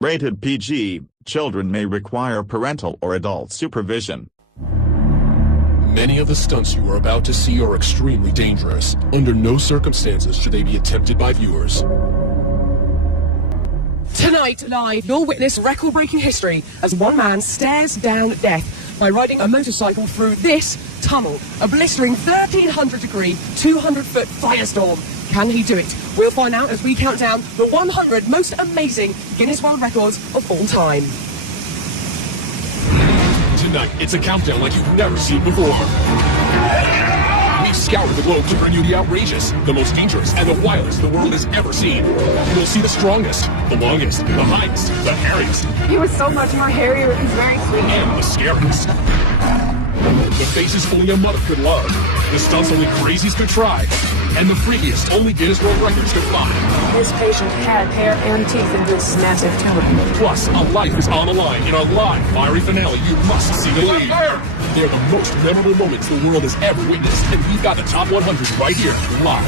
Rated PG, children may require parental or adult supervision. Many of the stunts you are about to see are extremely dangerous. Under no circumstances should they be attempted by viewers. Tonight, live, you'll witness record-breaking history as one man stares down death by riding a motorcycle through this tunnel, a blistering 1,300-degree, 200-foot firestorm. Can he do it? We'll find out as we count down the 100 most amazing Guinness World Records of all time. Tonight, it's a countdown like you've never seen before. We've scoured the globe to bring you the outrageous, the most dangerous, and the wildest the world has ever seen. You'll see the strongest, the longest, the highest, the hairiest. He was so much more hairier. He's very sweet. And the scariest. The faces only a mother could love. The stunts only crazies could try. And the freakiest only Guinness World Records could fly. This patient had hair and teeth in this massive tumor. Plus, a life is on the line in a live, fiery finale you must see the lead. They're the most memorable moments the world has ever witnessed, and we've got the top 100 right here, live.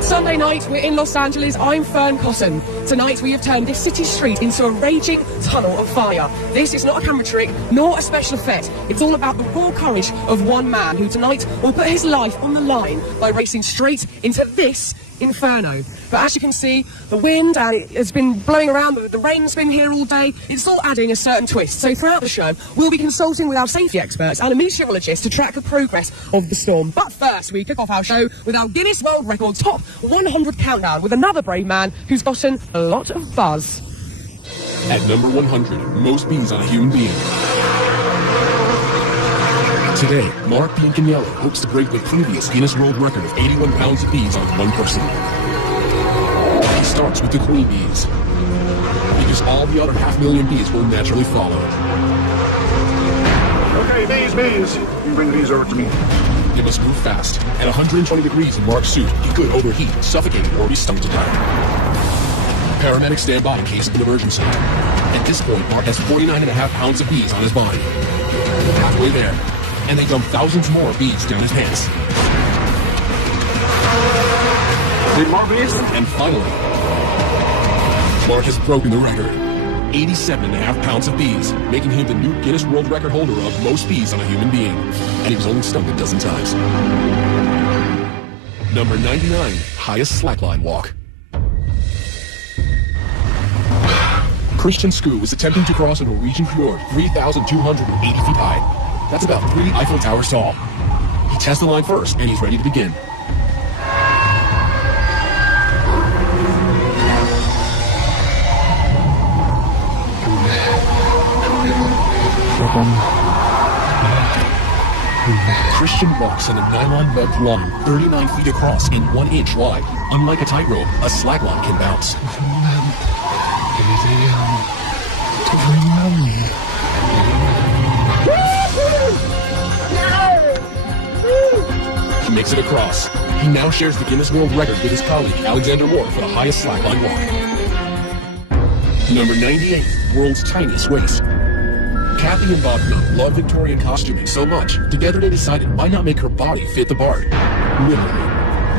Sunday night, we're in Los Angeles. I'm Fern Cotton. Tonight, we have turned this city street into a raging tunnel of fire. This is not a camera trick, nor a special effect. It's all about the raw courage of one man who tonight will put his life on the line by racing straight into this inferno. But as you can see, the wind has been blowing around, the rain's been here all day. It's all adding a certain twist. So throughout the show, we'll be consulting with our safety experts and a meteorologist to track the progress of the storm. But first, we kick off our show with our Guinness World Record Top 100 Countdown with another brave man who's gotten a lot of buzz. At number 100, most bees on a human being. Today, Mark Bianchignello hopes to break the previous Guinness World Record of 81 pounds of bees on one person. He starts with the queen bees, because all the other 500,000 bees will naturally follow. Okay, bees, you bring the bees over to me. They must move fast. At 120 degrees in Mark's suit, he could overheat, suffocate, or be stung to death. Paramedics stand by in case of an emergency. At this point, Mark has 49.5 pounds of bees on his body. Halfway there, and they dump thousands more bees down his pants. Need more bees? And finally, Mark has broken the record. 87.5 pounds of bees, making him the new Guinness World Record holder of most bees on a human being. And he was only stung a dozen times. Number 99, highest slackline walk. Christian Skoo was attempting to cross a Norwegian fjord 3,280 feet high. That's about 3 Eiffel Towers tall. He tests the line first, and he's ready to begin. Christian walks on a nylon webbed line 39 feet across and 1 inch wide. Unlike a tightrope, a slackline can bounce. He makes it across. He now shares the Guinness World Record with his colleague Alexander Moore for the highest slackline walk. Number 98, world's tiniest waist. Kathy and Bob Hope love Victorian costuming so much, together they decided why not make her body fit the part. Literally.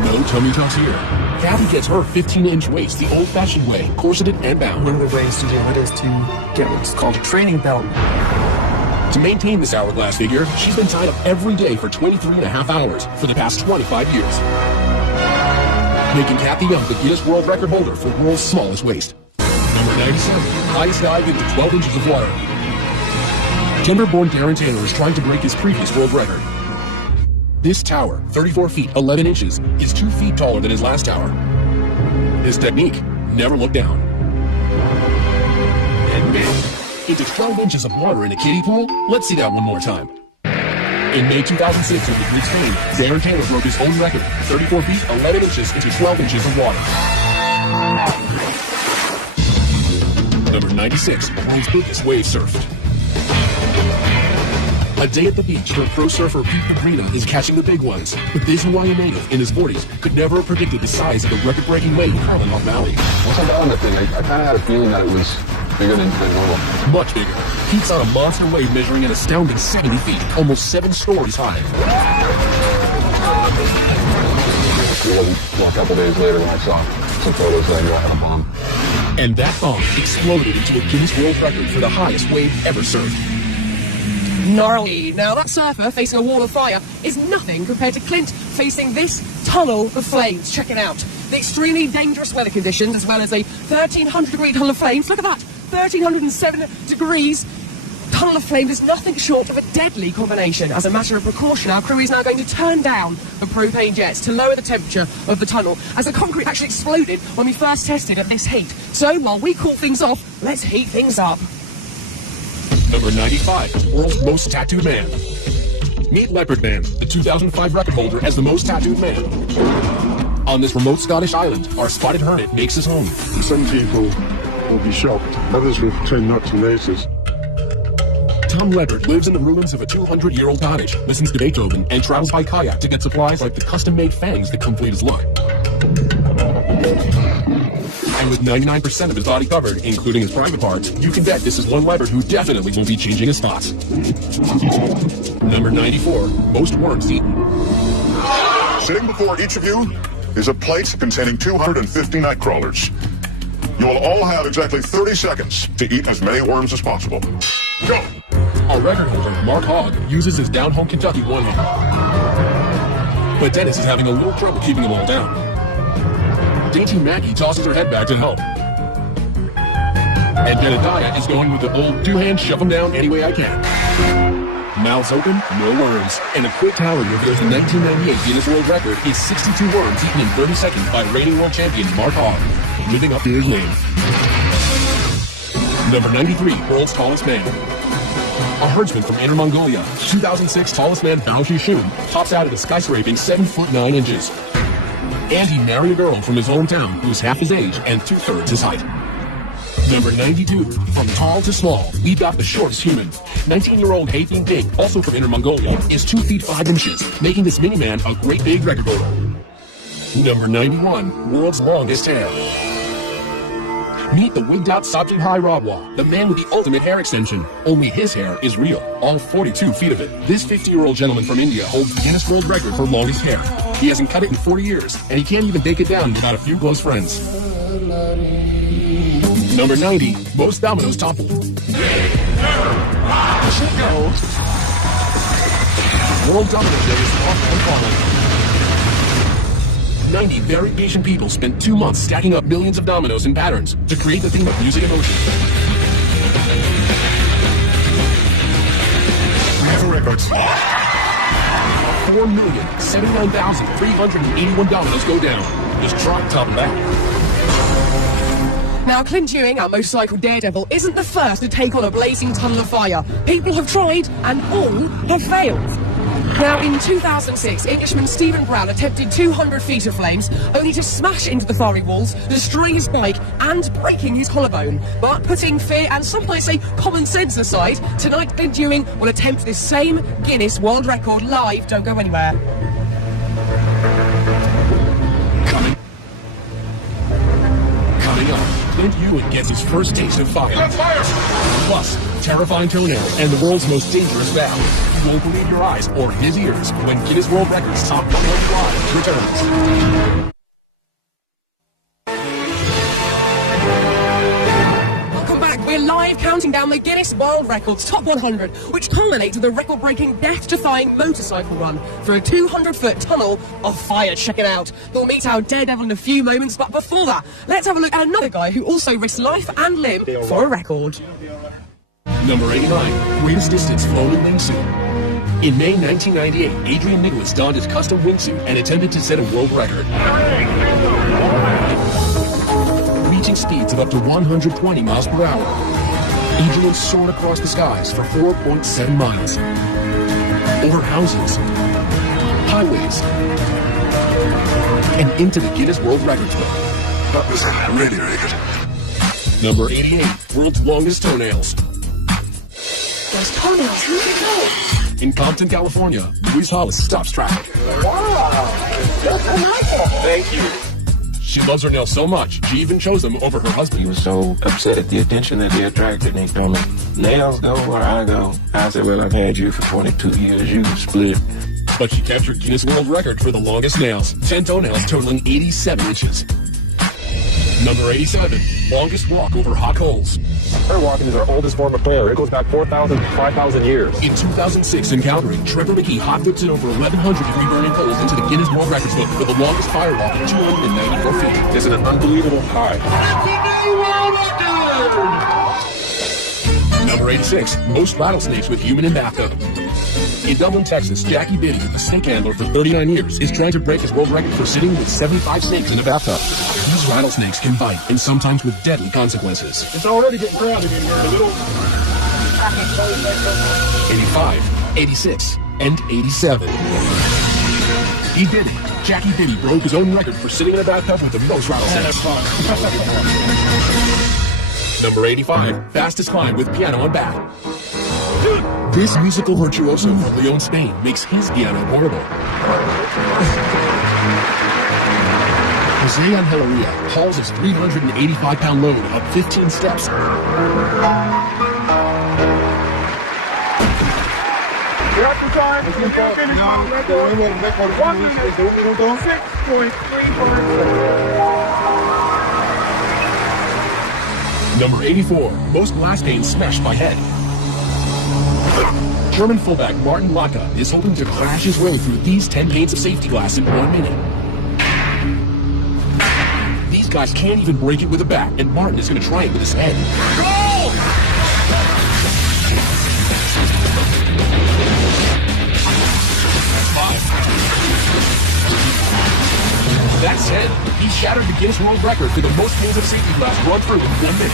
No tummy tucks here. Kathy gets her 15-inch waist the old-fashioned way, corseted and bound. One of the ways to do it is to get what's called a training belt. To maintain this hourglass figure, she's been tied up every day for 23.5 hours for the past 25 years. Making Kathy Young the Guinness World Record holder for the world's smallest waist. Number 97, highest dive into 12 inches of water. Denver-born Darren Taylor is trying to break his previous world record. This tower, 34 feet 11 inches, is 2 feet taller than his last tower. His technique, never look down. And bam! Into 12 inches of water in a kiddie pool? Let's see that one more time. In May 2006 in Madrid, Spain, Darren Taylor broke his own record, 34 feet 11 inches into 12 inches of water. Number 96, world's biggest wave surfed. A day at the beach where pro surfer Pete Greenham is catching the big ones. But this Hawaiian native in his 40s could never have predicted the size of the record-breaking wave howling off Maui. Once I got on the thing, I kind of had a feeling that it was bigger than normal. Much bigger. Pete's on a monster wave measuring an astounding 70 feet, almost 7 stories high. It wasn't a couple days later when I saw some photos that I knew I had a bomb. And that bomb exploded into a Guinness World Record for the highest wave ever surfed. Gnarly. Now that surfer facing a wall of fire is nothing compared to Clint facing this tunnel of flames. Check it out. The extremely dangerous weather conditions, as well as a 1,300-degree tunnel of flames. Look at that, 1,307 degrees. Tunnel of flames is nothing short of a deadly combination. As a matter of precaution, our crew is now going to turn down the propane jets to lower the temperature of the tunnel, as the concrete actually exploded when we first tested at this heat. So while we cool things off, let's heat things up. Number 95, world's most tattooed man. Meet Leopard Man, the 2005 record holder as the most tattooed man. On this remote Scottish island, our spotted hermit makes his home. Some people will be shocked. Others will pretend not to notice. Tom Leopard lives in the ruins of a 200-year-old cottage, listens to Beethoven, and travels by kayak to get supplies like the custom-made fangs that complete his look. And with 99% of his body covered, including his private parts, you can bet this is one Leopard who definitely won't be changing his spots. Number 94, most worms eaten. Sitting before each of you is a plate containing 250 night crawlers. You will all have exactly 30 seconds to eat as many worms as possible. Go! Our record holder, Mark Hogg, uses his down-home Kentucky one hand. But Dennis is having a little trouble keeping them all down. Dainty Maggie tosses her head back to help. And Jedediah is going with the old two-hand shove them down any way I can. Mouths open, no worms. And a quick tally reveals the 1998 Guinness World Record is 62 worms eaten in 30 seconds by reigning world champion Mark Hogg, living up to his name. Number 93, world's tallest man. A herdsman from Inner Mongolia, 2006 tallest man Bao Shishun tops out at a skyscraping 7 foot 9 inches. And he married a girl from his hometown who's half his age and 2/3 his height. Number 92, from tall to small, we've got the shortest human. 19-year-old Haithing Ping, also from Inner Mongolia, is 2 feet 5 inches, making this mini-man a great big record holder. Number 91, world's longest hair. Meet the wigged-out Satyam Hai Radwa, the man with the ultimate hair extension. Only his hair is real, all 42 feet of it. This 50-year-old gentleman from India holds the Guinness World Record for longest hair. He hasn't cut it in 40 years, and he can't even take it down without a few close friends. Number 90, most dominoes toppled. World Domino Day is off and falling. 90 very patient people spent 2 months stacking up millions of dominoes in patterns to create the theme of music and motion. We have a record. 4,079,381 dominoes go down. Just try to top that. Now, Clint Ewing, our motorcycle daredevil, isn't the first to take on a blazing tunnel of fire. People have tried, and all have failed. Now, in 2006, Englishman Stephen Brown attempted 200 feet of flames, only to smash into the fiery walls, destroying his bike and breaking his collarbone. But putting fear and some might say common sense aside, tonight Clint Ewing will attempt this same Guinness World Record live. Don't go anywhere. Coming up, Clint Ewing gets his first taste of fire. Plus, terrifying toenails and the world's most dangerous vow. You won't believe your eyes or his ears when Guinness World Records Top 100 Live returns. Welcome back. We're live counting down the Guinness World Records Top 100, which culminates with a record-breaking, death-defying motorcycle run through a 200-foot tunnel of fire. Check it out. We'll meet our daredevil in a few moments, but before that, let's have a look at another guy who also risked life and limb for a record. Number 89, greatest distance flown in wingsuit. In May 1998, Adrian Nicholas donned his custom wingsuit and attempted to set a world record, reaching speeds of up to 120 miles per hour. Adrian soared across the skies for 4.7 miles, over houses, highways, and into the Guinness World Records book. That was really, really good. Number 88, world's longest toenails. Those toenails, look at those. In Compton, California, Louise Hollis stops traffic. Wow, that's wonderful. Thank you. She loves her nails so much, she even chose them over her husband. He was so upset at the attention that they attracted, and he told me, nails go where I go. I said, well, I've had you for 22 years, you split. But she kept her Guinness World Record for the longest nails, 10 toenails totaling 87 inches. Number 87, longest walk over hot coals. Prayer walking is our oldest form of prayer. It goes back 4,000 to 5,000 years. In 2006 in Calgary, Trevor McKee hot-flipped it over 1,100 degree burning coals into the Guinness World Records book for the longest fire walk at 294 feet. It's an unbelievable high. Number 86, most rattlesnakes with human in bathtub. In Dublin, Texas, Jackie Biddy, a snake handler for 39 years, is trying to break his world record for sitting with 75 snakes in a bathtub. These rattlesnakes can bite, and sometimes with deadly consequences. It's already getting crowded in here. A little. 85, 86, and 87. He did it. Jackie Biddy broke his own record for sitting in a bathtub with the most rattlesnakes. Number 85, fastest climb with piano and bat. This musical virtuoso from Leon, Spain, makes his piano portable. Jose Angeleria hauls his 385-pound load up 15 steps. Time. 6.3. Number 84, most glass panes smashed by head. German fullback Martin Laka is hoping to crash his way through these 10 panes of safety glass in 1 minute. These guys can't even break it with a bat, and Martin is going to try it with his head. Goal! That's 10. He shattered the Guinness World Record for the most panes of safety glass run through in 1 minute.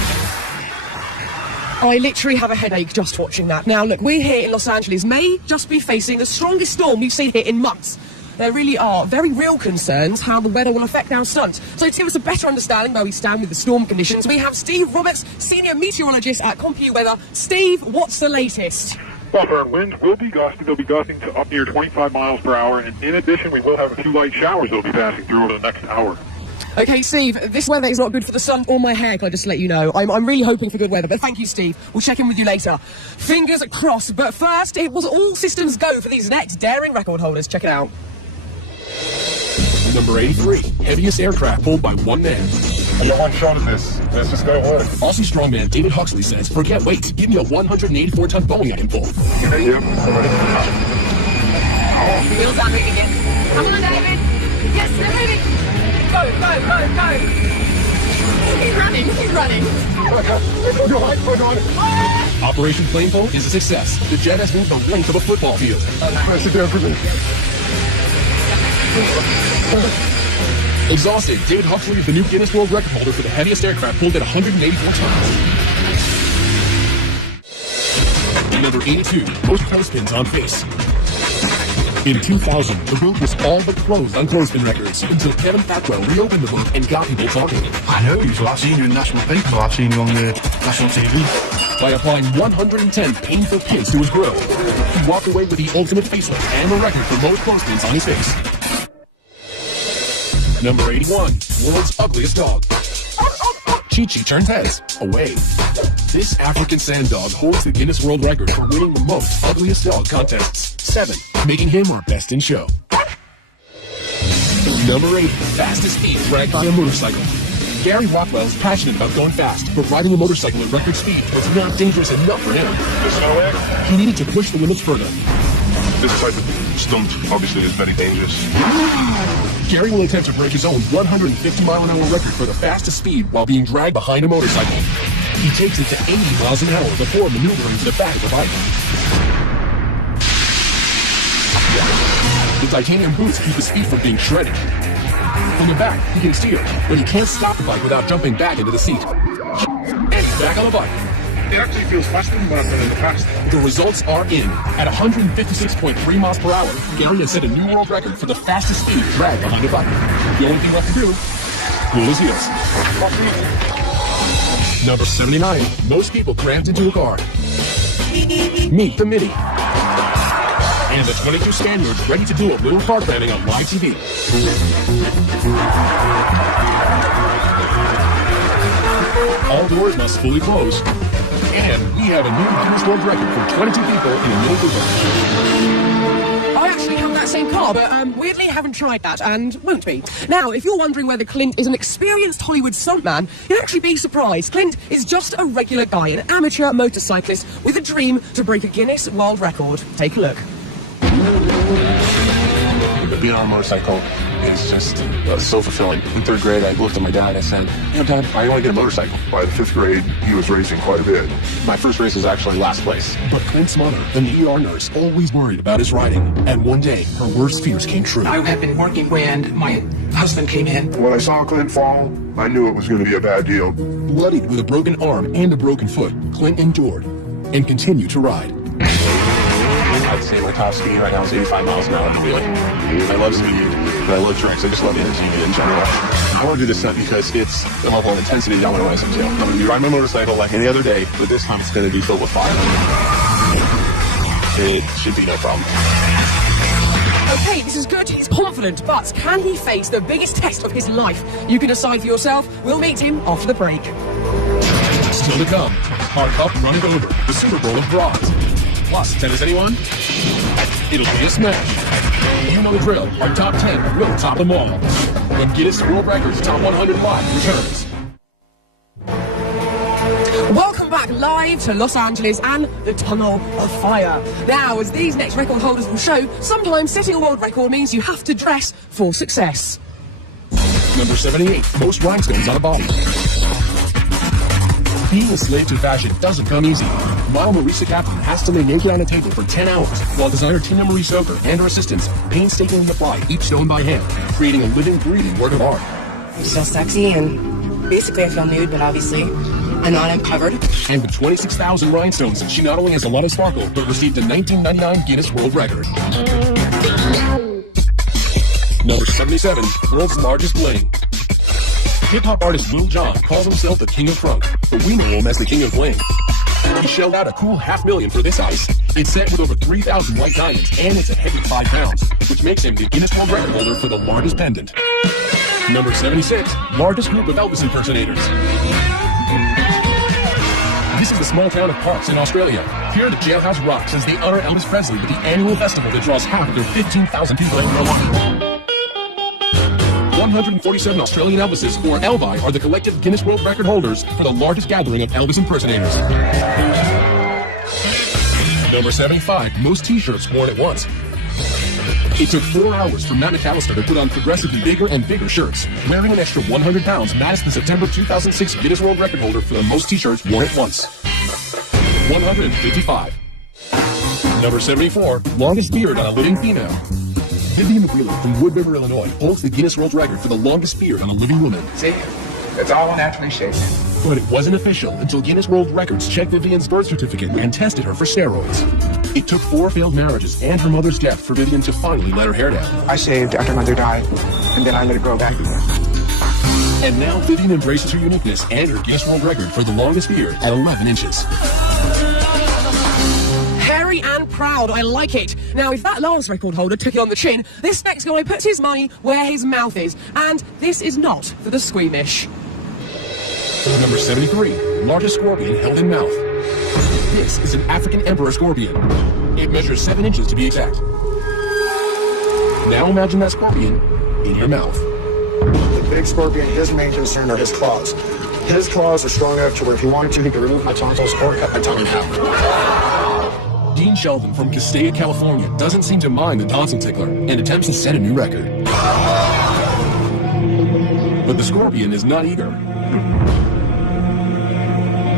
I literally have a headache just watching that. Now, look, we're here in Los Angeles, may just be facing the strongest storm we've seen here in months. There really are very real concerns how the weather will affect our stunt. So to give us a better understanding where we stand with the storm conditions, we have Steve Roberts, Senior Meteorologist at CompuWeather. Steve, what's the latest? Well, our winds will be gusty. They'll be gusting to up near 25 miles per hour. And in addition, we will have a few light showers that will be passing through over the next hour. Okay, Steve, this weather is not good for the sun or my hair, can I just let you know. I'm really hoping for good weather, but thank you, Steve. We'll check in with you later. Fingers crossed, but first, it was all systems go for these next daring record holders. Check it out. Number 83, heaviest aircraft pulled by one man. I'm the one shot of this. Let's just go hard. Aussie strongman David Huxley says, forget weight, give me a 184-ton Boeing I can pull. Yep, I'm ready. Wheels on again. Come on, David. Yes, they're moving. Go, go, go, go. He's running, he's running. We're going. Operation Plainbow is a success. The jet has moved the length of a football field. Press it down for me. Exhausted, David Huxley is the new Guinness World Record holder for the heaviest aircraft pulled at 184 tons. Number 82, most clothespins on face. In 2000, the book was all but closed on clothespin records until Kevin Fatwell reopened the book and got people talking. I know you, so I've seen you in National Paper, I've seen you on the national TV. By applying 110 painful pins to his grill, he walked away with the ultimate facelift and the record for most clothespins on his face. Number 81, world's ugliest dog. Chi-Chi turns heads away. This African sand dog holds the Guinness World Record for winning the most ugliest dog contests, 7, making him our best in show. Number 8, fastest speed dragged by a motorcycle. Gary Rockwell is passionate about going fast, but riding a motorcycle at record speed was not dangerous enough for him. He needed to push the limits further. This type of stunt, obviously, is very dangerous. Gary will attempt to break his own 150-mile-an-hour record for the fastest speed while being dragged behind a motorcycle. He takes it to 80 miles an hour before maneuvering to the back of the bike. The titanium boots keep his feet from being shredded. From the back, he can steer, but he can't stop the bike without jumping back into the seat. And he's back on the bike. It actually feels faster than what I've done in the past. The results are in. At 156.3 miles per hour, Gary has set a new world record for the fastest speed dragged behind a bike. The only thing left to do, cool his heels. Number 79, most people crammed into a car. Meet the Mini. and the 22 Spaniards ready to do a little programming on live TV. All doors must fully close. And we have a new Guinness World Record for 22 people in a mini Cooper. I actually have that same car, but weirdly haven't tried that and won't be. Now, if you're wondering whether Clint is an experienced Hollywood stuntman, you'd actually be surprised. Clint is just a regular guy, an amateur motorcyclist with a dream to break a Guinness World Record. Take a look. Being on a motorcycle is just so fulfilling. In 3rd grade, I looked at my dad and I said, you know, Dad, I want to get a motorcycle. By the 5th grade, he was racing quite a bit. My first race was actually last place. But Clint's mother, an ER nurse, always worried about his riding. And one day, her worst fears came true. I had been working when my husband came in. When I saw Clint fall, I knew it was going to be a bad deal. Bloodied with a broken arm and a broken foot, Clint endured and continued to ride. I'd say my top speed right now is 85 miles an hour in the wheeling. I love speed, but I love tricks. I just love energy in general. I want to do this stunt because it's a level of intensity that I want to rise up to. I'm going to be riding my motorcycle like any other day, but this time it's going to be filled with fire. It should be no problem. Okay, this is good. He's confident, but can he face the biggest test of his life? You can decide for yourself. We'll meet him after the break. Still to come, our cup running over, the Super Bowl of bronze. Plus, tennis anyone? It'll be a smash. You know the drill. Our top 10 will top them all. When Guinness World Records Top 100 Live returns. Welcome back live to Los Angeles and the Tunnel of Fire. Now, as these next record holders will show, sometimes setting a world record means you have to dress for success. Number 78, most rhinestones on a body. Being a slave to fashion doesn't come easy. Model Marisa Kaplan has to lay naked on a table for 10 hours, while designer Tina Marie Stoker and her assistants painstakingly apply each stone by hand, creating a living, breathing work of art. I feel sexy, and basically I feel nude, but obviously I'm not uncovered. And with 26,000 rhinestones, she not only has a lot of sparkle, but received a 1999 Guinness World Record. Number 77, world's largest bling. Hip-hop artist Lil Jon calls himself the king of crunk, but we know him as the king of bling. He shelled out a cool $500,000 for this ice. It's set with over 3,000 white diamonds, and it's a heavy 5 pounds, which makes him the Guinness World Record holder for the largest pendant. Number 76, largest group of Elvis impersonators. This is the small town of Parks in Australia. Here, the Jailhouse Rocks as they honor Elvis Presley with the annual festival that draws half of their 15,000 people every month. 147 Australian Elvises, or Elvi, are the collective Guinness World Record holders for the largest gathering of Elvis impersonators. Number 75, most t-shirts worn at once. It took 4 hours for Matt McAllister to put on progressively bigger and bigger shirts. Wearing an extra 100 pounds, Matt is the September 2006 Guinness World Record holder for the most t-shirts worn at once. 155. Number 74, longest beard on a living female. Vivian McWheeler from Wood River, Illinois, holds the Guinness World Record for the longest beard on a living woman. See? It's all naturally shaped. But it wasn't official until Guinness World Records checked Vivian's birth certificate and tested her for steroids. It took 4 failed marriages and her mother's death for Vivian to finally let her hair down. I shaved after mother died, and then I let it grow back again. And now Vivian embraces her uniqueness and her Guinness World Record for the longest beard at 11 inches. Hairy and proud, I like it. Now, if that last record holder took it on the chin, this next guy puts his money where his mouth is. And this is not for the squeamish. Number 73, largest scorpion held in mouth. This is an African emperor scorpion. It measures 7 inches to be exact. Now imagine that scorpion in your mouth. The big scorpion, his main concern are his claws. His claws are strong enough to where if he wanted to, he could remove my tonsils or cut my tongue in half. Dean Sheldon from Castaic, California doesn't seem to mind the tonsil tickler and attempts to set a new record. But the scorpion is not eager.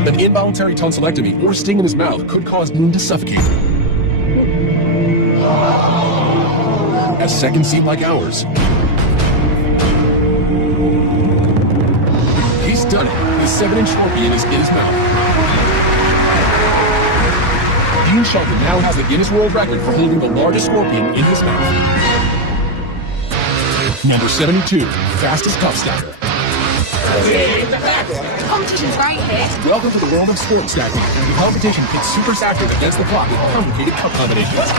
An involuntary tonsillectomy or sting in his mouth could cause Dean to suffocate. As seconds seem like hours. He's done it. The 7-inch scorpion is in his mouth. Dean Sheldon now has the Guinness World Record for holding the largest scorpion in his mouth. Number 72, fastest cup stacker. The competition's right here. Welcome to the world of sport stacking, and the competition pits super stackers against the clock with complicated cup combinations.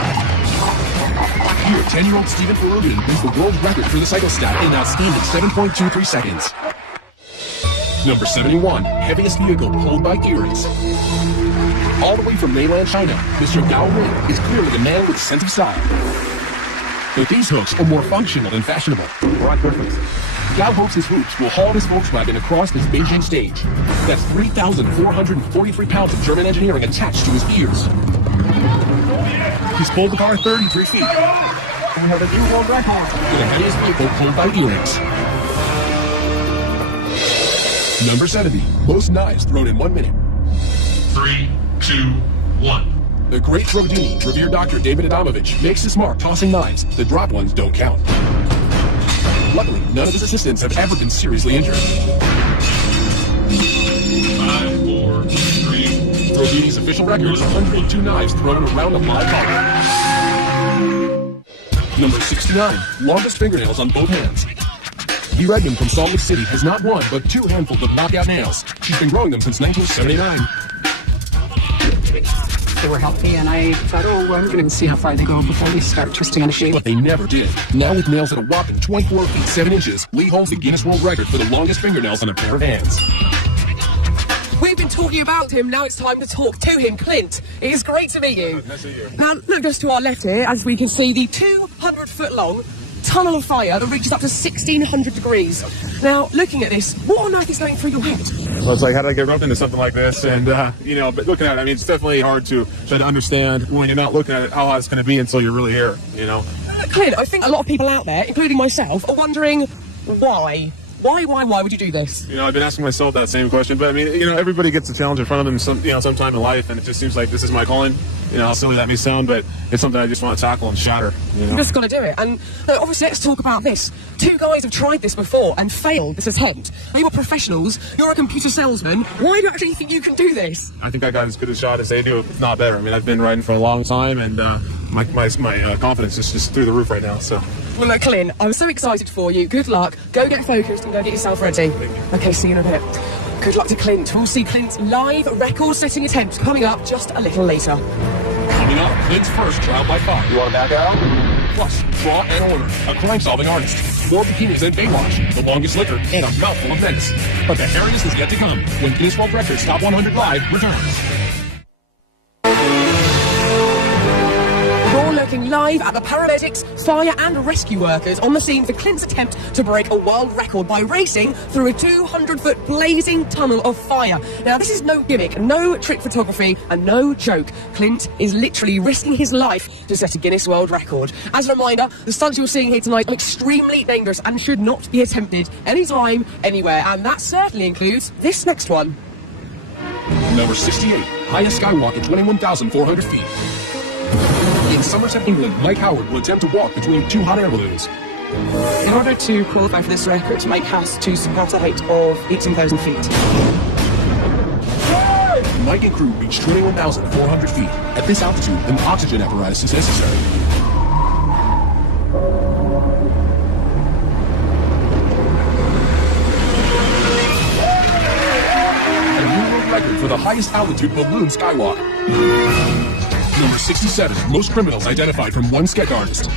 Here, 10-year-old Stephen Perugian wins the world record for the cyclostat in an outstanding 7.23 seconds. Number 71, heaviest vehicle pulled by earrings. All the way from mainland China, Mr. Gao Ling is clearly a man with a sense of style. But these hooks are more functional than fashionable. Gao hopes his hoops will haul his Volkswagen across this Beijing stage. That's 3,443 pounds of German engineering attached to his ears. He's pulled the car 33 feet. We have a new world record. For the heaviest vehicle pulled by earrings. Number 70, most knives thrown in 1 minute. 3, 2, 1. The great Rodini, revered Dr. David Adamovich, makes his mark tossing knives. The dropped ones don't count. Luckily, none of his assistants have ever been seriously injured. 5, 4, 3. Rodini's official record is 102 knives thrown around a live body. Number 69, longest fingernails on both hands. Dee Redman from Salt Lake City has not one, but 2 handfuls of knockout nails. She's been growing them since 1979. They were healthy, and I thought, oh, I'm going to see how far they go before we start twisting on a shape. But they never did. Now with nails at a whopping 24 feet 7 inches, Lee holds the Guinness World Record for the longest fingernails on a pair of hands. We've been talking about him, now it's time to talk to him. Clint, it is great to meet you. Nice to meet you. Now, look just to our left here, as we can see, the 200-foot-long tunnel of fire that reaches up to 1,600 degrees. Now, looking at this, what on earth is going through your head? Well, it's like, how did I get roped into something like this? And, but looking at it, I mean, it's definitely hard to try to understand when you're not looking at it how hot it's going to be until you're really here, Clint, I think a lot of people out there, including myself, are wondering why. Why would you do this? I've been asking myself that same question, but I mean, everybody gets a challenge in front of them sometime in life, and it just seems like this is my calling. How silly that may sound, but it's something I just want to tackle and shatter. You've just got to do it. And obviously, let's talk about this. 2 guys have tried this before and failed this attempt. Now, you're professionals. You're a computer salesman. Why do you actually think you can do this? I think I got as good a shot as they do, if not better. I mean, I've been riding for a long time, and my confidence is just through the roof right now. So. Well, look, Clint, I'm so excited for you. Good luck. Go get focused and go get yourself ready. Okay, see you in a bit. Good luck to Clint. We'll see Clint's live record-setting attempt coming up just a little later. Coming up, Clint's first trial by fire. You want to back out? Plus, Law and Order, a crime-solving artist. More bikinis than Baywatch, the longest liquor, and a mouthful of menace. But the hairiest is yet to come when Guinness World Records Top 100 Live returns. You're looking live at the paramedics, fire and rescue workers on the scene for Clint's attempt to break a world record by racing through a 200-foot blazing tunnel of fire. Now, this is no gimmick, no trick photography, and no joke. Clint is literally risking his life to set a Guinness World Record. As a reminder, the stunts you're seeing here tonight are extremely dangerous and should not be attempted anytime, anywhere, and that certainly includes this next one. Number 68, highest skywalk at 21,400 feet. In Somerset, England, Mike Howard will attempt to walk between 2 hot air balloons. In order to qualify for this record, Mike has to surpass a height of 18,000 feet. Mike and crew reach 21,400 feet. At this altitude, an oxygen apparatus is necessary. A new world record for the highest altitude balloon skywalk. Number 67, most criminals identified from one sketch artist.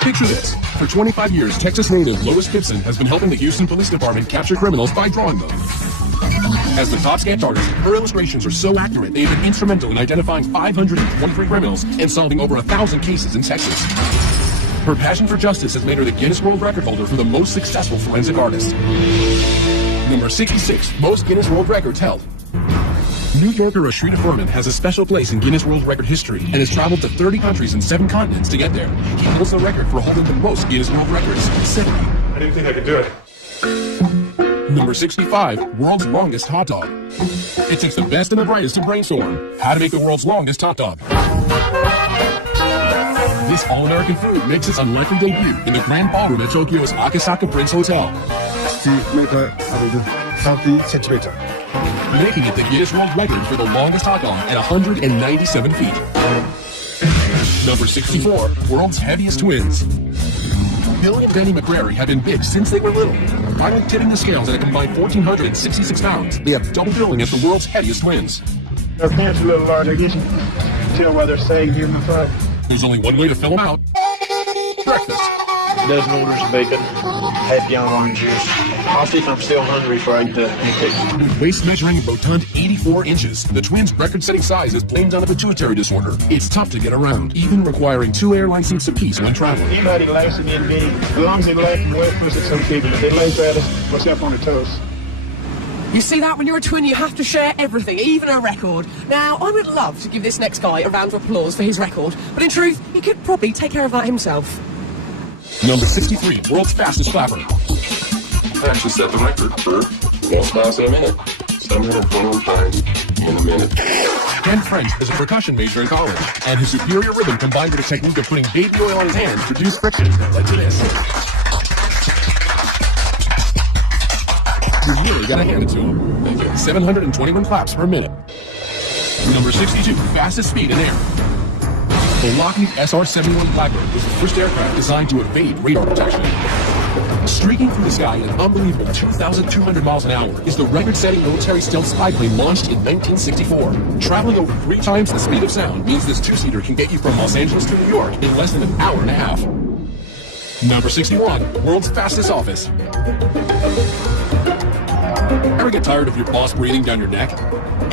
Picture this. For 25 years, Texas native Lois Gibson has been helping the Houston Police Department capture criminals by drawing them. As the top sketch artist, her illustrations are so accurate they have been instrumental in identifying 523 criminals and solving over 1,000 cases in Texas. Her passion for justice has made her the Guinness World Record holder for the most successful forensic artist. Number 66, most Guinness World Records held. New Yorker Ashrita Furman has a special place in Guinness World Record history and has traveled to 30 countries and 7 continents to get there. He holds the record for holding the most Guinness World Records, 70. I didn't think I could do it. Number 65, world's longest hot dog. It takes the best and the brightest to brainstorm how to make the world's longest hot dog. This all-American food makes its unlikely debut in the Grand Ballroom at Tokyo's Akasaka Prince Hotel. 60 meter, 30 centimeter. Making it the Guinness World Record for the longest hot dog at 197 feet. Number 64, world's heaviest twins. Bill and Benny McCrary have been big since they were little. Finally tipping the scales at a combined 1,466 pounds, they have double billing as the world's heaviest twins. That's a little large, I guess. tell why they're saying here in the front. There's only one way to fill them out. Breakfast. Dozen orders of bacon, half gallon orange juice. I'll see if I'm still hungry before I eat the pancakes. Waist measuring rotund 84 inches. The twins' record-setting size is blamed on a pituitary disorder. It's tough to get around, even requiring 2 airline seats apiece when traveling. Anybody laughs at me and me, as long as they laugh and wet pussy, some people, if they laugh at us, what's up on their toes? You see that? When you're a twin, you have to share everything, even a record. Now, I would love to give this next guy a round of applause for his record, but in truth, he could probably take care of that himself. Number 63, world's fastest flapper. I actually set the record for most miles in a minute. 721 times in a minute. Ken French is a percussion major in college, and his superior rhythm combined with a technique of putting baby oil on his hands produced friction that led to this. You really gotta hand it to him. 721 claps per minute. Number 62, fastest speed in air. The Lockheed SR-71 Blackbird was the first aircraft designed to evade radar protection. Streaking through the sky at an unbelievable 2,200 miles an hour is the record-setting military stealth spy plane launched in 1964. Traveling over 3 times the speed of sound means this 2-seater can get you from Los Angeles to New York in less than an hour and a half. Number 61, world's fastest office. Ever get tired of your boss breathing down your neck?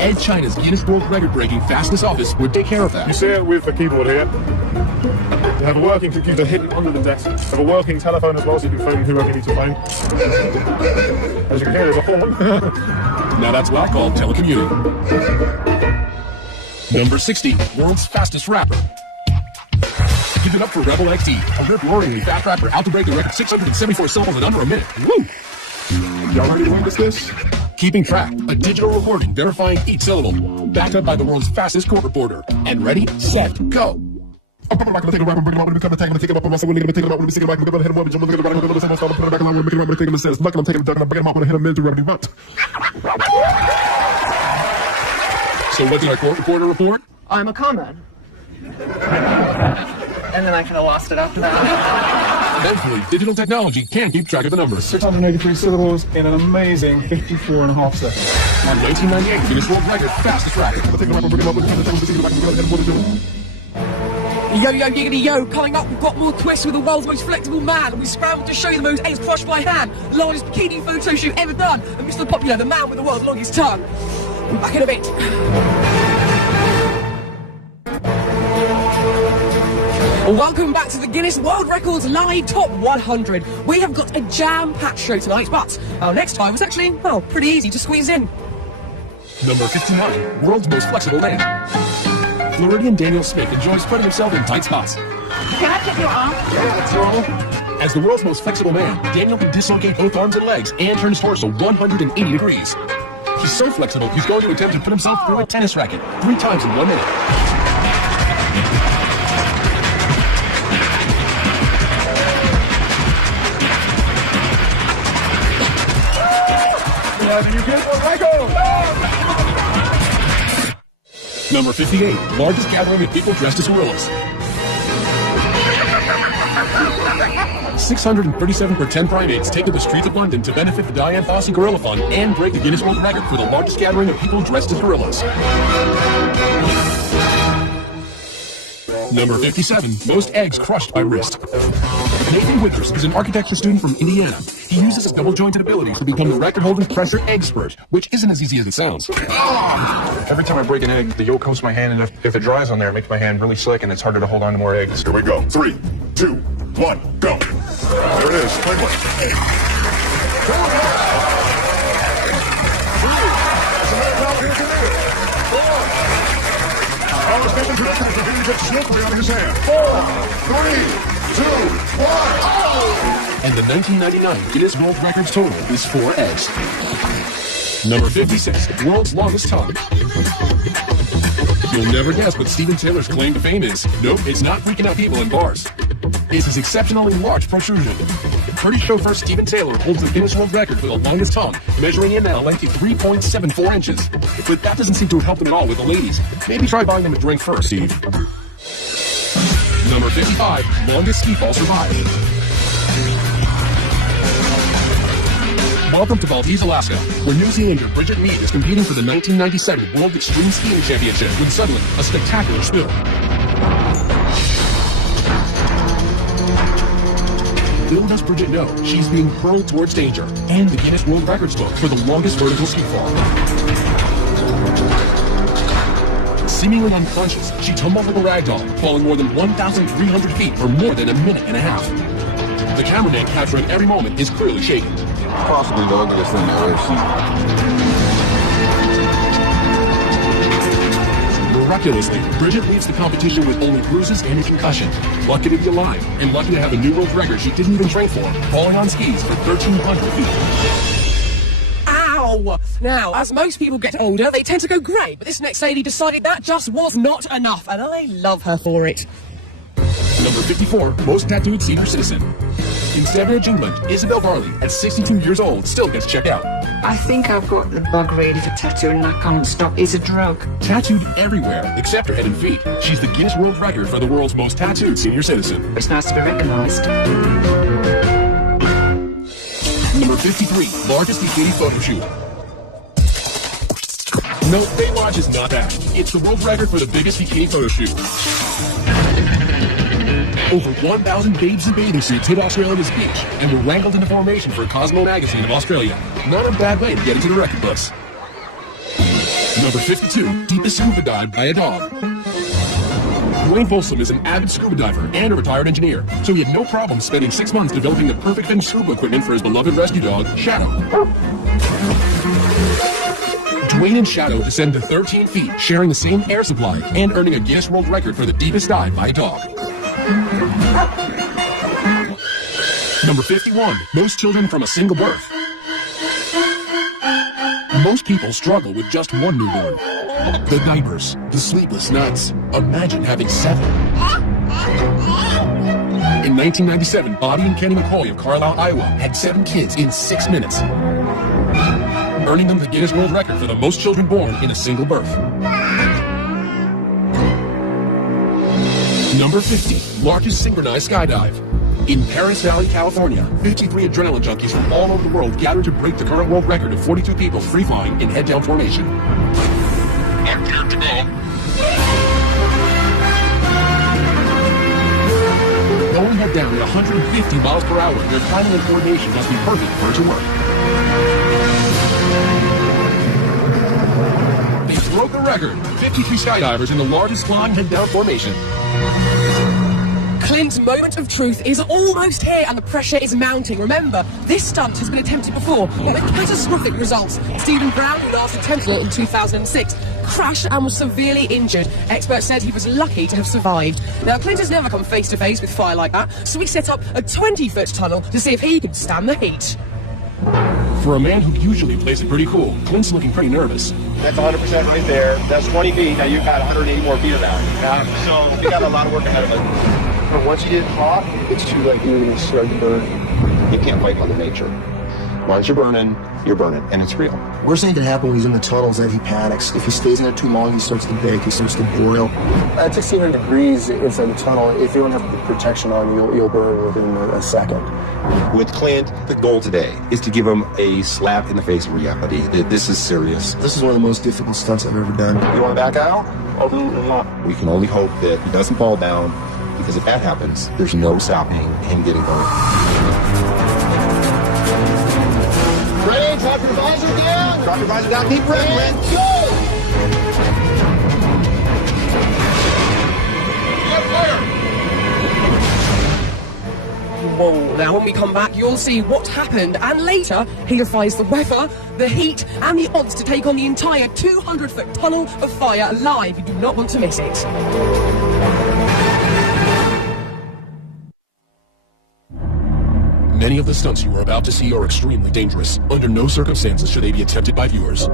Ed China's Guinness World Record-breaking fastest office would take care of that. You see it with the keyboard here. You have a working computer hidden under the desk. You have a working telephone as well, so you can phone whoever you need to phone. As you can hear, there's a horn. Now that's what I call telecommuting. Number 60, world's fastest rapper. Give it up for Rebel XD, a rip-roaringly fast rapper out to break the record 674 syllables in under a minute. Woo! Y'all ready to witness this? Keeping track, a digital recording verifying each syllable, backed up by the world's fastest court reporter. And ready, set, go. So what did our court reporter report? I'm a conman. And then I kind of lost it after that. Thankfully, digital technology can keep track of the numbers. 683 syllables in an amazing 54.5 seconds. And 1998 Guinness World Record fastest rapper. Yo, yo, giggity, yo, coming up, we've got more twists with the world's most flexible man, and we scrambled to show you the most eggs crushed by hand, largest bikini photo shoot ever done, and Mr. Popular, the man with the world's longest tongue. We're back in a bit. Welcome back to the Guinness World Records Live Top 100. We have got a jam-packed show tonight, but our next time was actually, well, pretty easy to squeeze in. Number 59, world's most flexible man. Floridian Daniel Smith enjoys putting himself in tight spots. Can I take your arm? Yeah, that's normal. As the world's most flexible man, Daniel can dislocate both arms and legs and turn his torso 180 degrees. He's so flexible, he's going to attempt to put himself through a tennis racket 3 times in 1 minute. Number 58, largest gathering of people dressed as gorillas. 637 pretend primates take to the streets of London to benefit the Diane Fossey Gorilla Fund and break the Guinness World Record for the largest gathering of people dressed as gorillas. Number 57, most eggs crushed by wrist. Nathan Withers is an architecture student from Indiana. He uses his double-jointed abilities to become the record-holding pressure egg spurt, which isn't as easy as it sounds. Every time I break an egg, the yolk coats my hand, and if it dries on there, it makes my hand really slick, and it's harder to hold on to more eggs. Here we go. 3, 2, 1, go. There it is. Play. And the 1999 Guinness World Records total is 4 eggs. Number 56, world's longest tongue. You'll never guess what Steven Taylor's claim to fame is. Nope, it's not freaking out people in bars. It's his exceptionally large protrusion. British chauffeur Steven Taylor holds the Guinness World Record for the longest tongue, measuring in at a length of 3.74 inches. But that doesn't seem to have helped him at all with the ladies. Maybe try buying them a drink first, Steve. Number 55, longest ski fall survived. Welcome to Valdez, Alaska, where New Zealander Bridget Mead is competing for the 1997 World Extreme Skiing Championship with suddenly a spectacular spill. Little does Bridget know, she's being hurled towards danger and the Guinness World Records book for the longest vertical ski fall. Seemingly unconscious, she tumbled like a ragdoll, falling more than 1,300 feet for more than a minute and a half. The cameraman capturing every moment is clearly shaken. Possibly the ugliest thing I've ever seen. Miraculously, Bridget leaves the competition with only bruises and a concussion. Lucky to be alive, and lucky to have a new world record she didn't even train for, falling on skis for 1,300 feet. Ow! Now, as most people get older, they tend to go grey, but this next lady decided that just was not enough, and I love her for it. Number 54, most tattooed senior citizen. In Savage, England, Isabel Varley, at 62 years old, still gets checked out. I think I've got the bug ready to tattoo and I can't stop. It's a drug. Tattooed everywhere, except her head and feet. She's the Guinness World Record for the world's most tattooed senior citizen. It's nice to be recognised. Number 53, largest bikini photo shoot. No, Baywatch is not that. It's the world record for the biggest bikini photo shoot. Over 1,000 babes in bathing suits hit Australia's beach and were wrangled into formation for Cosmo magazine of Australia. Not a bad way to get into the record books. Number 52, deepest scuba dive by a dog. Dwayne Folsom is an avid scuba diver and a retired engineer, so he had no problem spending 6 months developing the perfect fin scuba equipment for his beloved rescue dog, Shadow. Dwayne and Shadow descend to 13 feet, sharing the same air supply and earning a Guinness World Record for the deepest dive by a dog. Number 51, most children from a single birth. Most people struggle with just one newborn. The diapers, the sleepless nights. Imagine having 7. In 1997, Bobby and Kenny McCoy of Carlisle, Iowa, had 7 kids in 6 minutes, earning them the Guinness World Record for the most children born in a single birth. Number 50, largest synchronized skydive. In Paris Valley, California, 53 adrenaline junkies from all over the world gathered to break the current world record of 42 people free-flying in head-down formation. I'm here today. Going head-down at 150 miles per hour, their timing and coordination must be perfect for it to work. They broke the record. 53 skydivers in the largest flying head-down formation. Clint's moment of truth is almost here and the pressure is mounting. Remember, this stunt has been attempted before, but with catastrophic results. Stephen Brown, who last attempted it in 2006, crashed and was severely injured. Experts said he was lucky to have survived. Now, Clint has never come face to face with fire like that, so we set up a 20-foot tunnel to see if he could stand the heat. For a man who usually plays it pretty cool, Clint's looking pretty nervous. That's 100% right there. That's 20 feet. Now you've got 180 more feet of that. So you got a lot of work ahead of it. But once you get hot, it's too late. You're going to start to burn. You can't fight Mother Nature. Once you're burning, and it's real. Worst thing that can happen when he's in the tunnel is that he panics. If he stays in there too long, he starts to bake, he starts to boil. At 1,600 degrees inside the tunnel, if you don't have the protection on, you'll burn within a second. With Clint, the goal today is to give him a slap in the face of reality. That this is serious. This is one of the most difficult stunts I've ever done. You want to back out? We can only hope that he doesn't fall down, because if that happens, there's no stopping him getting going. Ready? Drop your visor down. Drop your visor down. Keep ready. And go! Whoa, now when we come back, you'll see what happened, and later, he defies the weather, the heat, and the odds to take on the entire 200-foot tunnel of fire live. You do not want to miss it. Many of the stunts you are about to see are extremely dangerous. Under no circumstances should they be attempted by viewers.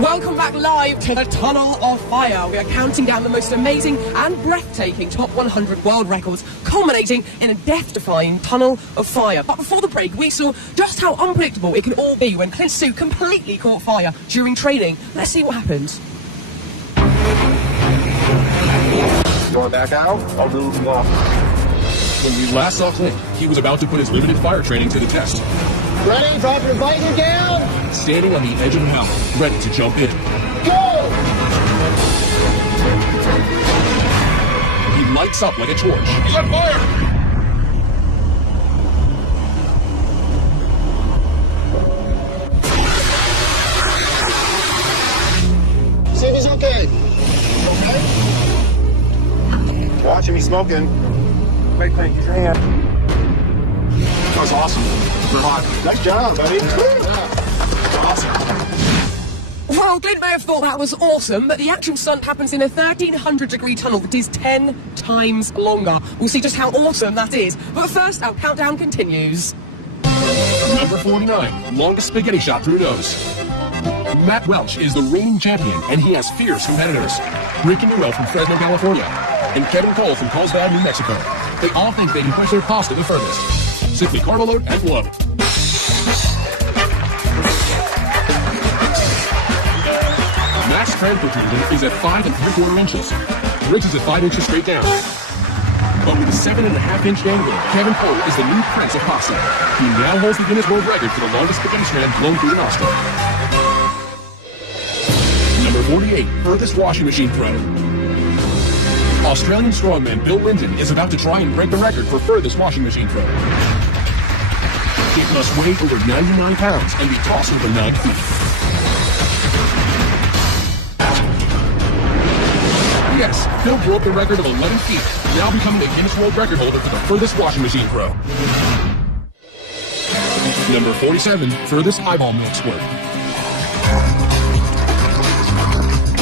Welcome back live arrived to the Tunnel of Fire. We are counting down the most amazing and breathtaking top 100 world records, culminating in a death-defying Tunnel of Fire. But before the break, we saw just how unpredictable it can all be when Clint's suit completely caught fire during training. Let's see what happens. You want back out? I'll do it off. When we last saw Clint, he was about to put his limited fire training to the test. Ready? Drop your visor down. Standing on the edge of the mountain, ready to jump in. Go! He lights up like a torch. He's on fire! See if he's okay. Okay? Watching me smoking. Wait, thank you. That was awesome. They're hot. Nice job, buddy. Awesome. Well, Clint may have thought that was awesome, but the actual stunt happens in a 1,300-degree tunnel that is 10 times longer. We'll see just how awesome that is. But first, our countdown continues. Number 49, longest spaghetti shot through nose. Matt Welch is the reigning champion, and he has fierce competitors. Rick and Noel from Fresno, California, and Kevin Cole from Carlsbad, New Mexico. They all think they can push their pasta the furthest. Simply carb load and blow. Matt's transfer is at 5 3/4 inches. Rick's is at 5 inches straight down. But with a 7.5-inch diameter, Kevin Cole is the new prince of pasta. He now holds the Guinness World Record for the longest spaghetti strand blown through the nostril. Number 48, furthest washing machine throw. Australian strongman Bill Linden is about to try and break the record for furthest washing machine throw. It must weigh over 99 pounds and be tossed over 9 feet. Yes, Bill broke the record of 11 feet, now becoming the Guinness World Record holder for the furthest washing machine throw. Number 47, furthest eyeball milk squirt.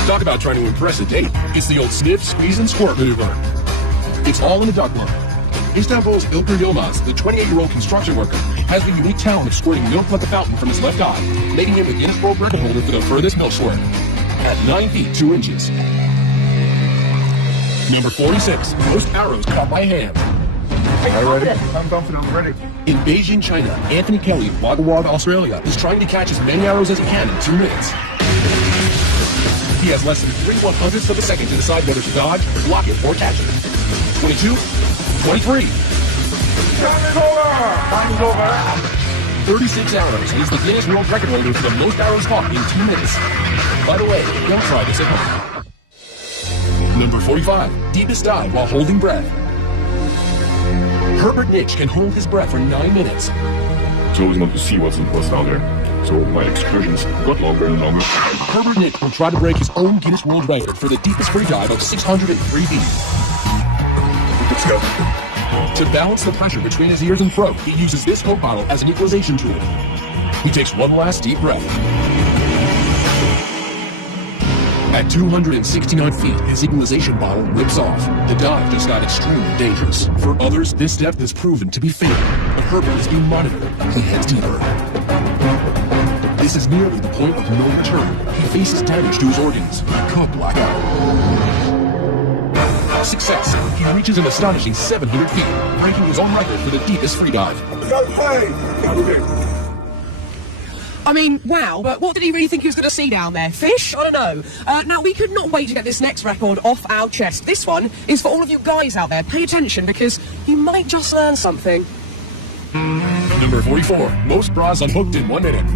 Talk about trying to impress a date. It's the old sniff, squeeze, and squirt maneuver. It's all in the ductwork. Istanbul's Ilker Yilmaz, the 28-year-old construction worker, has the unique talent of squirting milk like a fountain from his left eye, making him the Guinness World Record holder for the furthest milk squirt at 9 feet 2 inches. Number 46, most arrows caught by hand. Are you ready? I'm confident, I'm ready. In Beijing, China, Anthony Kelly of Wagga Wagga, Australia, is trying to catch as many arrows as he can in 2 minutes. He has less than 3/100ths of a second to decide whether to dodge, block it, or catch it. 22, 23. Time is over! Time is over! 36 arrows. He's the Guinness World Record holder for the most arrows caught in 2 minutes. By the way, don't try this at home. Number 45, deepest dive while holding breath. Herbert Nitch can hold his breath for 9 minutes. It's always not to see what's down there. So my excursions got longer and longer. Herbert Nitch will try to break his own Guinness World Record for the deepest free dive of 603 feet. Let's go. To balance the pressure between his ears and throat, he uses this Coke bottle as an equalization tool. He takes one last deep breath. At 269 feet, his equalization bottle rips off. The dive just got extremely dangerous. For others, this depth has proven to be fatal, but Herbert is being monitored. He heads deeper. This is nearly the point of no return. He faces damage to his organs. He could black out. Success. He reaches an astonishing 700 feet, breaking his own record for the deepest free dive. I mean, wow, but what did he really think he was going to see down there? Fish? I don't know. Now, we could not wait to get this next record off our chest. This one is for all of you guys out there. Pay attention, because you might just learn something. Number 44, most bras unhooked in 1 minute.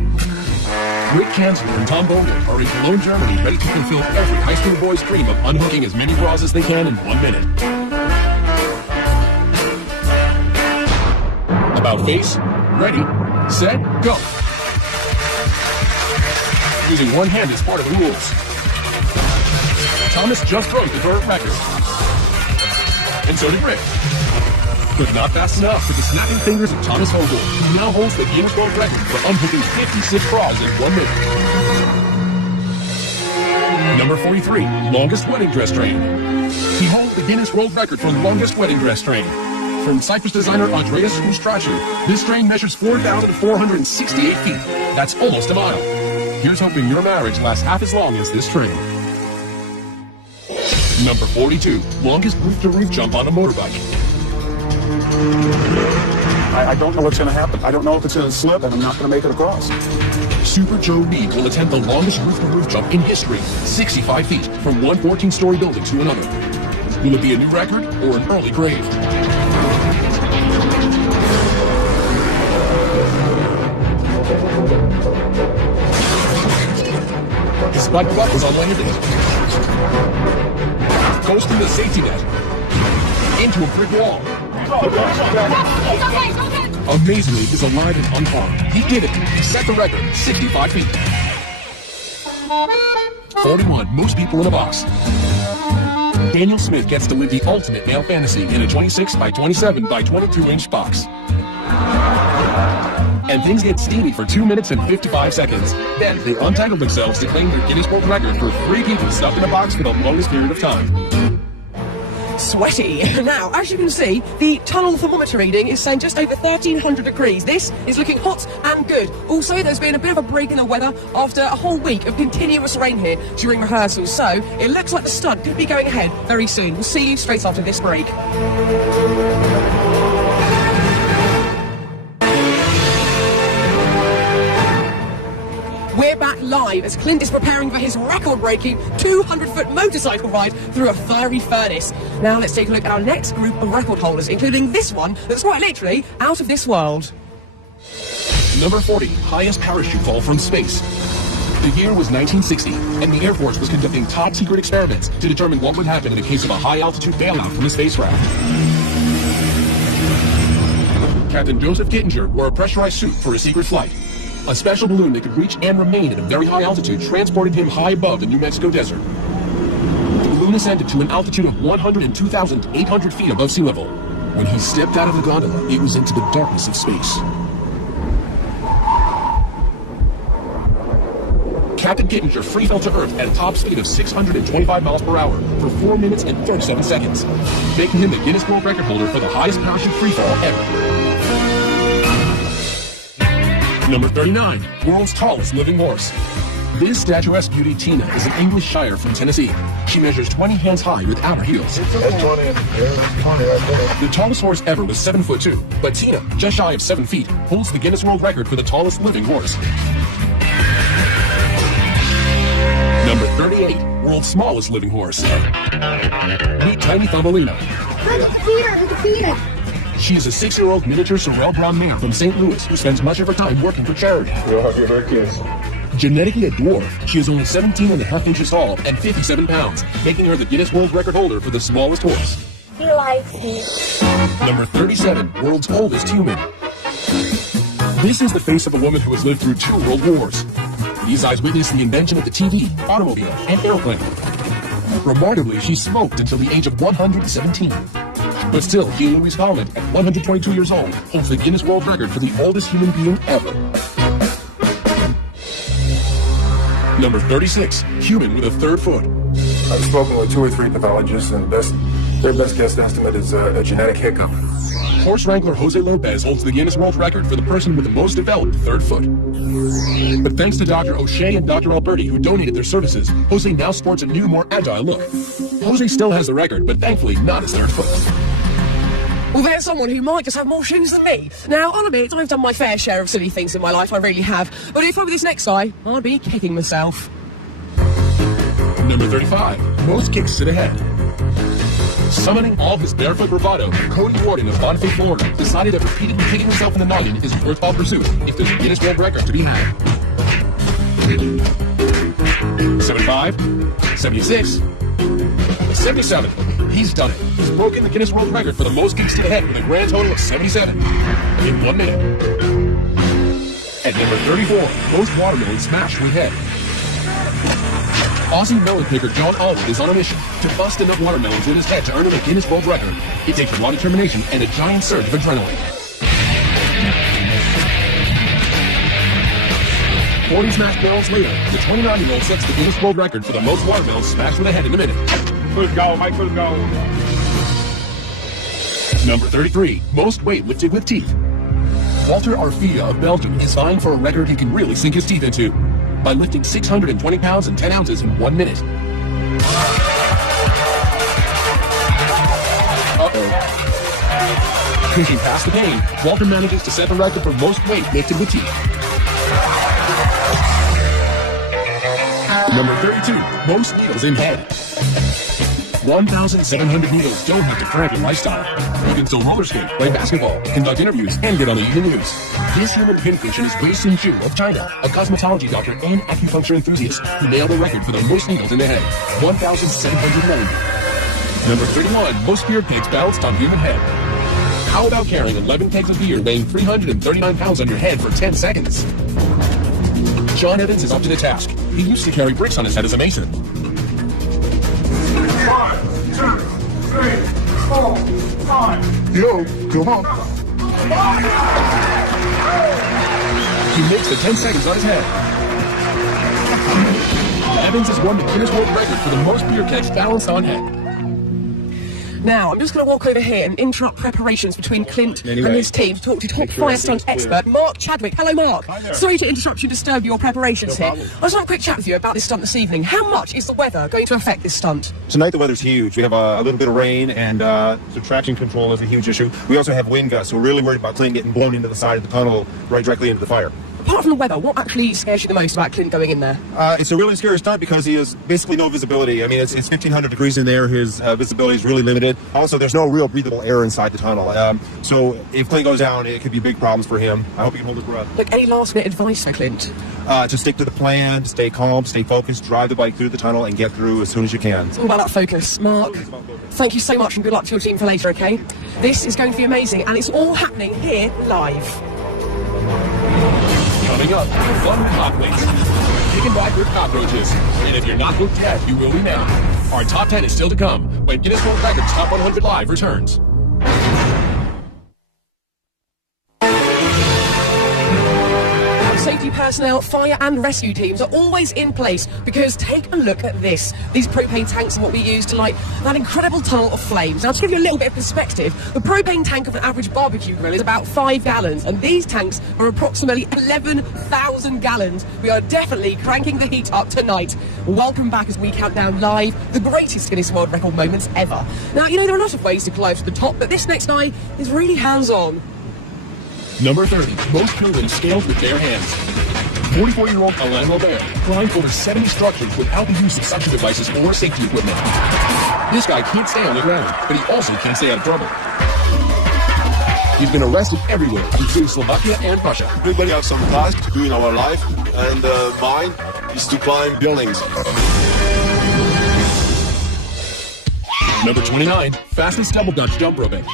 Rick Kanzler and Tom Bowman are in Cologne, Germany, ready to fulfill every high school boy's dream of unhooking as many bras as they can in 1 minute. About face, ready, set, go. Using one hand is part of the rules. Thomas just broke the current record. And so did Rick. But not fast enough with the snapping fingers of Thomas Vogel, who now holds the Guinness World Record for unhooking 56 bras in 1 minute. Number 43, longest wedding dress train. He holds the Guinness World Record for longest wedding dress train. From Cyprus designer Andreas Kustrachu, this train measures 4,468 feet. That's almost a mile. here's hoping your marriage lasts half as long as this train. Number 42, longest roof-to-roof jump on a motorbike. I don't know what's going to happen. I don't know if it's going to slip, and I'm not going to make it across. Super Joe Mead will attempt the longest roof-to-roof jump in history, 65 feet, from one 14-story building to another. Will it be a new record or an early grave? His butt is on landing. Goes through the safety net. Into a brick wall. Amazingly, is alive and unharmed. He did it. He set the record, 65 feet. 41, most people in a box. Daniel Smith gets to live the ultimate male fantasy in a 26 by 27 by 22-inch box. And things get steamy for 2 minutes and 55 seconds. Then they untangle themselves to claim their Guinness World Record for 3 people stuck in a box for the longest period of time. Sweaty. Now, as you can see, the tunnel thermometer reading is saying just over 1,300 degrees. This is looking hot and good. Also, there's been a bit of a break in the weather after a whole week of continuous rain here during rehearsals, so it looks like the stunt could be going ahead very soon. We'll see you straight after this break. We're back live as Clint is preparing for his record-breaking 200-foot motorcycle ride through a fiery furnace. Now let's take a look at our next group of record holders, including this one that's quite literally out of this world. Number 40, highest parachute fall from space. The year was 1960, and the Air Force was conducting top-secret experiments to determine what would happen in the case of a high-altitude bailout from a spacecraft. Captain Joseph Kittinger wore a pressurized suit for a secret flight. A special balloon that could reach and remain at a very high altitude transported him high above the New Mexico desert. The balloon ascended to an altitude of 102,800 feet above sea level. When he stepped out of the gondola, it was into the darkness of space. Captain Kittinger free fell to Earth at a top speed of 625 miles per hour for 4 minutes and 37 seconds, making him the Guinness World Record holder for the highest parachute free fall ever. Number 39, world's tallest living horse. This statuesque beauty, Tina, is an English Shire from Tennessee. She measures 20 hands high without her heels. That's 20. Yeah, 20 right there. The tallest horse ever was 7'2", but Tina, just shy of 7 feet, holds the Guinness World Record for the tallest living horse. Number 38, world's smallest living horse. Meet Tiny Thumbelina. Look at Peter. She is a 6-year-old miniature Sorrel Brown mare from St. Louis who spends much of her time working for charity. We'll have your kids. Genetically a dwarf, she is only 17.5 inches tall and 57 pounds, making her the Guinness World Record holder for the smallest horse. He likes me. Number 37, world's oldest human. This is the face of a woman who has lived through 2 world wars. These eyes witnessed the invention of the TV, automobile, and airplane. Remarkably, she smoked until the age of 117. But still, he, Louise Holland, at 122 years old, holds the Guinness World Record for the oldest human being ever. Number 36, human with a 3rd foot. I've spoken with 2 or 3 pathologists, and their best guess estimate is a genetic hiccup. Horse wrangler Jose Lopez holds the Guinness World Record for the person with the most developed 3rd foot. But thanks to Dr. O'Shea and Dr. Alberti, who donated their services, Jose now sports a new, more agile look. Jose still has the record, but thankfully not his 3rd foot. Well, there's someone who might just have more shins than me. Now, I'll admit, I've done my fair share of silly things in my life, I really have. But if I were this next guy, I'd be kicking myself. Number 35, most kicks to the head. Summoning all his barefoot bravado, Cody Gordon of Bonifay, Florida, decided that repeatedly kicking himself in the noggin is a worthwhile pursuit if there's a Guinness World Record to be had. 75, 76, 77. He's done it. He's broken the Guinness World Record for the most kicks to the head with a grand total of 77 in 1 minute. At number 34, most watermelons smashed with head. Aussie melon picker John Allwood is on a mission to bust enough watermelons in his head to earn him a Guinness World Record. It takes raw determination and a giant surge of adrenaline. 40 smashed barrels later, the 29-year-old sets the Guinness World Record for the most watermelons smashed with a head in a minute. Good go, Mike, good go. Number 33, most weight lifted with teeth. Walter Arfia of Belgium is vying for a record he can really sink his teeth into. by lifting 620 pounds and 10 ounces in 1 minute. Pushing past the pain, Walter manages to set the record for most weight lifted with teeth. Number 32, most needles in head. 1,700 needles don't have to cramp your lifestyle. You can still roller skate, play basketball, conduct interviews, and get on the evening news. This human pinfish is Wei Sun-Ju of China, a cosmetology doctor and acupuncture enthusiast who nailed the record for the most needles in the head, 1,790. Number 31, most beer kegs balanced on human head. How about carrying 11 kegs of beer weighing 339 pounds on your head for 10 seconds? John Evans is up to the task. He used to carry bricks on his head as a mason. 5, 2, 3, 4, 5. Yo, come on. He makes the 10 seconds on his head. Evans has won the Guinness World Record for the most beer kegs balanced on head. Now, I'm just going to walk over here and interrupt preparations between Clint and his team to talk to top fire stunt expert Mark Chadwick. Hello, Mark. Sorry to interrupt you, disturb your preparations here. I just want a quick chat with you about this stunt this evening. How much is the weather going to affect this stunt? Tonight the weather's huge. We have a little bit of rain, and so traction control is a huge issue. We also have wind gusts, so we're really worried about Clint getting blown into the side of the tunnel right directly into the fire. Apart from the weather, what actually scares you the most about Clint going in there? It's a really scary stunt because he has basically no visibility. I mean, it's 1,500 degrees in there. His visibility is really limited. Also, there's no real breathable air inside the tunnel. So if Clint goes down, it could be big problems for him. I hope he can hold his breath. Like, any last-minute advice for Clint? To stick to the plan, stay calm, stay focused, drive the bike through the tunnel, and get through as soon as you can. It's all about that focus. Mark, thank you so much, and good luck to your team for later, okay? This is going to be amazing, and it's all happening here live. Coming up, fun hot wings. Chicken back with cockroaches. And if you're not hooked yet, you will be now. Our top 10 is still to come when Guinness World Records Top 100 Live returns. Safety personnel, fire and rescue teams are always in place because take a look at this. These propane tanks are what we use to light that incredible tunnel of flames. Now, to give you a little bit of perspective, the propane tank of an average barbecue grill is about 5 gallons, and these tanks are approximately 11,000 gallons. We are definitely cranking the heat up tonight. Welcome back as we count down live the greatest Guinness World Record moments ever. Now, you know, there are a lot of ways to climb to the top, but this next guy is really hands-on. Number 30, most children scaled with bare hands. 44-year-old Alain Robert climbed over 70 structures without the use of suction devices or safety equipment. This guy can't stay on the ground, but he also can't stay out of trouble. He's been arrested everywhere, including Slovakia and Russia. Everybody has some task to do in our life, and mine is to climb buildings. Number 29, fastest double dutch jump roping.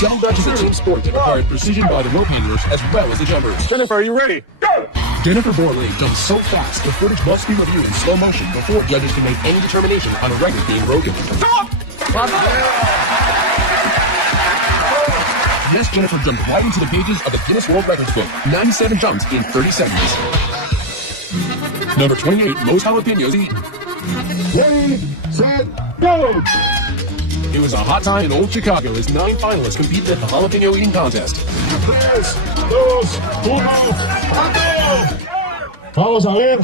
Double dutch is a team sport that requires precision by the rope handlers as well as the jumpers. Jennifer, are you ready? Go! Jennifer Borley jumps so fast the footage must be reviewed in slow motion before judges can make any determination on a record being broken. Yes, Jennifer jumped right into the pages of the Guinness World Records book. 97 jumps in 30 seconds. Number 28, most jalapenos eaten. Ready, set, go! It was a hot time in old Chicago as 9 finalists competed at the jalapeno eating contest. 3, 2, 1, Vamos a ver.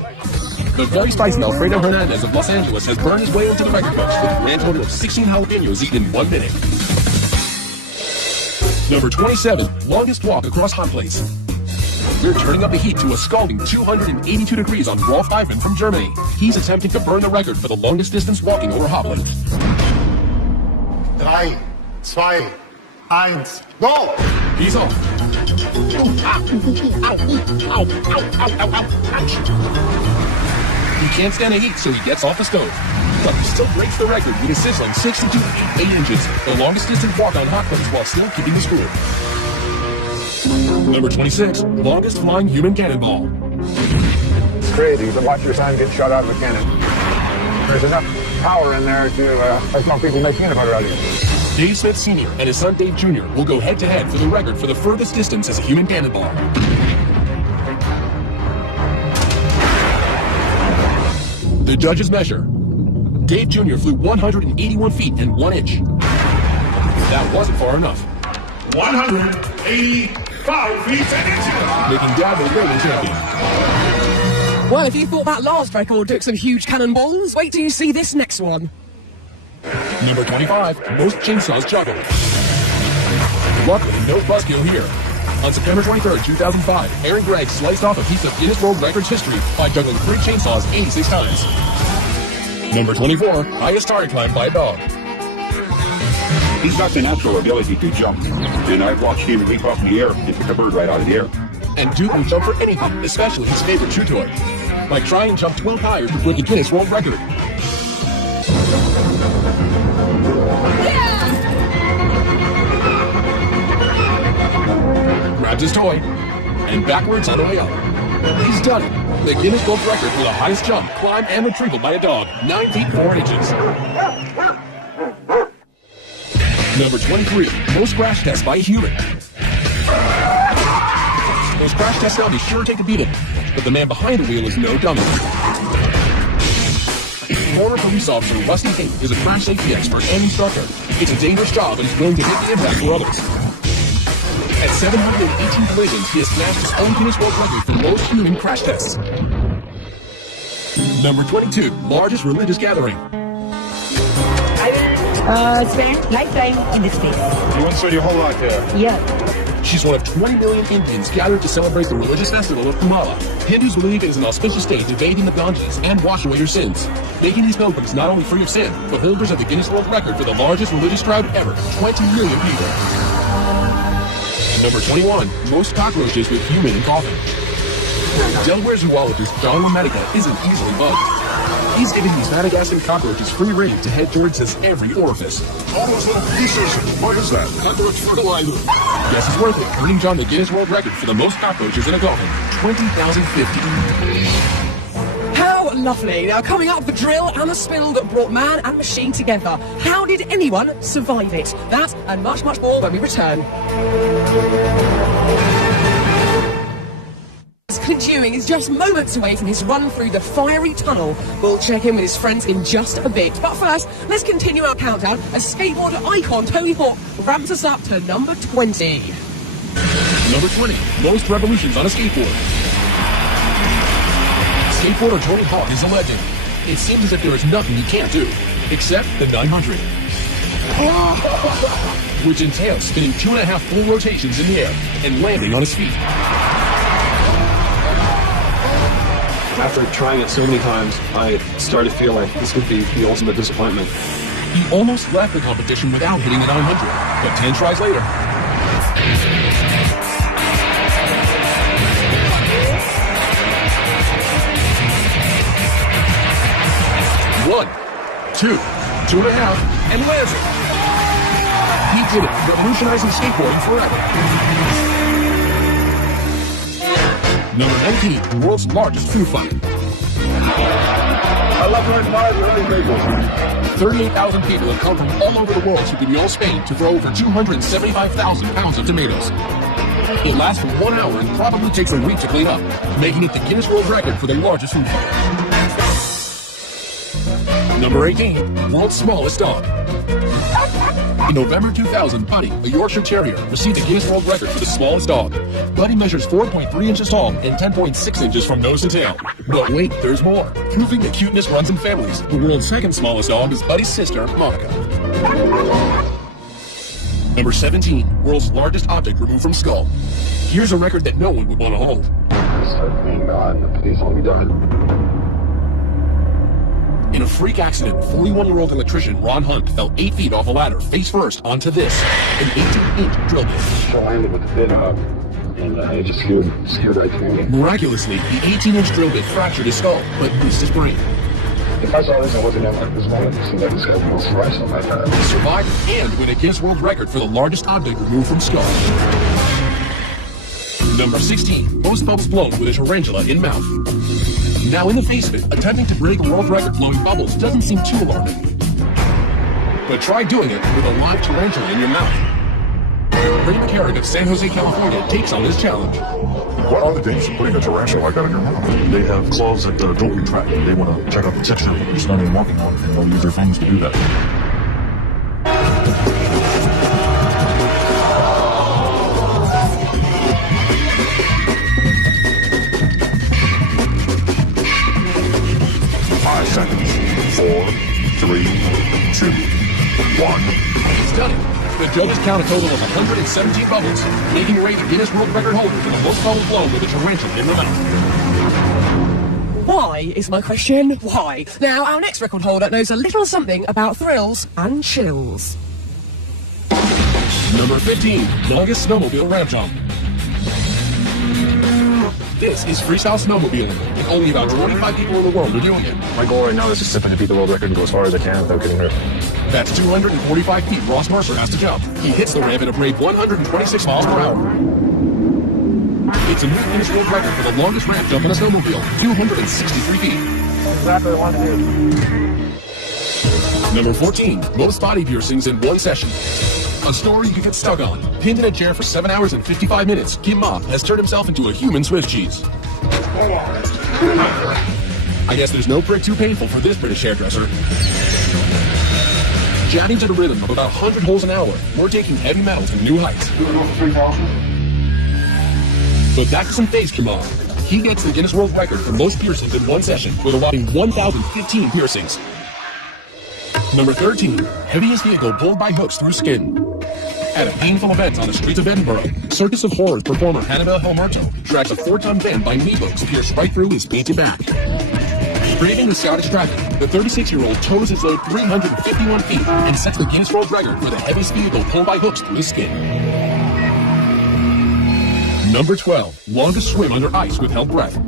The very spicy Alfredo Hernandez of Los Angeles has burned his way into the record books with a grand total of 16 jalapenos eaten in 1 minute. Number 27, longest walk across hot plates. We're turning up the heat to a scalding 282 degrees on Rolf Ivan from Germany. He's attempting to burn the record for the longest distance walking over hot plates. 3, 2, 1, go! He's off. He can't stand the heat, so he gets off the stove. But he still breaks the record with a sizzling 62.8 inches, the longest distance walk on hot plates while still keeping the score. Number 26, longest flying human cannonball. It's crazy to watch your son get shot out of a cannon. There's enough power in there to help people make peanut butter out of it. Dave Smith Sr. and his son Dave Jr. will go head-to-head for the record for the furthest distance as a human cannonball. The judges measure. Dave Jr. flew 181 feet and 1 inch. That wasn't far enough. 185 feet and inches! Making Dad the reigning champion. Well, if you thought that last record took some huge cannonballs, wait till you see this next one. Number 25, most chainsaws juggled. Luckily, no buzzkill here. On September 23rd, 2005, Aaron Gregg sliced off a piece of Guinness World Records history by juggling 3 chainsaws 86 times. Number 24, highest target climb by a dog. He's got the natural ability to jump, and I've watched him leap up in the air and pick a bird right out of the air. And Duke will jump for anything, especially his favorite chew toy. Like try and jump 12 higher to break the Guinness World Record. Grabs his toy, and backwards on the way up. He's done it. The Guinness World Record for the highest jump, climb, and retrieval by a dog, 9 feet 4 inches. Number 23, most crash tests by a human. Those crash tests now be sure take a beating, but the man behind the wheel is no dummy. Former police officer Rusty Tate is a crash safety expert and instructor. It's a dangerous job, but he's willing to take the impact for others. At 718 collisions, he has smashed his own Guinness World Record for most human crash tests. Number 22, largest religious gathering. I will spend lifetime in this place. You want to spend your whole life here? Yeah. She's one of 20 million Indians gathered to celebrate the religious festival of Kumala. Hindus believe it is an auspicious day to bathe in the Ganges and wash away your sins, making these pilgrims not only free of sin, but holders of the Guinness World Record for the largest religious crowd ever, 20 million people. Number 21, most cockroaches with human in coffin. Delaware zoologist John LaMedica isn't easily bugged. He's giving these Madagascan cockroaches free rein to head towards his every orifice. All those little pieces. What is that? Cockroach fertilizer. Guess it's worth it, earning John the Guinness World Record for the most cockroaches in a coffin, 20,050. How lovely. Now, coming up, the drill and the spill that brought man and machine together. How did anyone survive it? That and much, much more when we return. Clint Ewing is just moments away from his run through the fiery tunnel. We'll check in with his friends in just a bit. But first, let's continue our countdown as skateboarder icon Tony Hawk ramps us up to number 20. Number 20, most revolutions on a skateboard. Skateboarder Tony Hawk is a legend. It seems as if there is nothing he can't do, except the 900. Which entails spinning 2.5 full rotations in the air and landing on his feet. After trying it so many times, I started to feel like this would be the ultimate disappointment. He almost left the competition without hitting the 900, but 10 tries later. One, two, 2.5, and lands it. He did it, revolutionizing skateboarding forever. Number 19, the world's largest food fight. I love learning why we're running people. 38,000 people have come from all over the world to Guinness, Spain to throw over 275,000 pounds of tomatoes. It lasts for 1 hour and probably takes a week to clean up, making it the Guinness World Record for the largest food fight. Number 18, the world's smallest dog. In November 2000, Buddy, a Yorkshire Terrier, received the Guinness World Record for the smallest dog. Buddy measures 4.3 inches tall and 10.6 inches from nose to tail. But wait, there's more. Proving that cuteness runs in families, the world's second smallest dog is Buddy's sister, Monica. Number 17, world's largest object removed from skull. Here's a record that no one would want to hold. Please let me die. In a freak accident, 41-year-old electrician Ron Hunt fell 8 feet off a ladder face first onto this, an 18-inch drill bit. I landed with the bit up, and it just scared right through me. Miraculously, the 18-inch drill bit fractured his skull, but missed his brain. If I saw this, I wasn't ever this moment. It seemed like this guy was right something like that. He survived and win a Guinness World Record for the largest object removed from skull. Number 16, most bubbles blown with a tarantula in mouth. Now, in the face of it, attempting to break a world record blowing bubbles doesn't seem too alarming. But try doing it with a live tarantula in your mouth. Ray McCarran of San Jose, California takes on this challenge. What are the dangers of putting a tarantula like that in your mouth? They have claws that don't retract. They want to check out the texture of what you're standing and walking on, and they'll use their fangs to do that. seconds. 4, 3, 2, 1. Stunning. The judges count a total of 117 bubbles, making Ray the Guinness World Record holder for the most bubbles blown with a tarantula in the mouth. Why is my question? Why? Now, our next record holder knows a little something about thrills and chills. Number 15, longest snowmobile ramp jump. This is freestyle snowmobiling, and only about 25 people in the world are doing it. My goal right now is just simply to beat the world record and go as far as I can without getting hurt. That's 245 feet Ross Mercer has to jump. He hits the ramp at a brave 126 miles per hour. It's a new Guinness World Record for the longest ramp jump in a snowmobile, 263 feet. Exactly what I want to do. Number 14, most body piercings in one session. A story you get stuck on. Pinned in a chair for 7 hours and 55 minutes, Kim Ma has turned himself into a human Swiss cheese. I guess there's no prick too painful for this British hairdresser. Jabbing to the rhythm of about 100 holes an hour, we're taking heavy metal to new heights. But that doesn't faze Kim Ma. He gets the Guinness World Record for most piercings in one session with a whopping 1,015 piercings. Number 13, heaviest vehicle pulled by hooks through skin. At a painful event on the streets of Edinburgh, Circus of Horrors performer Hannibal Helmerto tracks a 4-ton van by knee hooks pierced right through his painted back. Braving the Scottish traffic, the 36-year-old tows his load 351 feet and sets the Guinness World Record for the heaviest vehicle pulled by hooks through his skin. Number 12, longest swim under ice with held breath.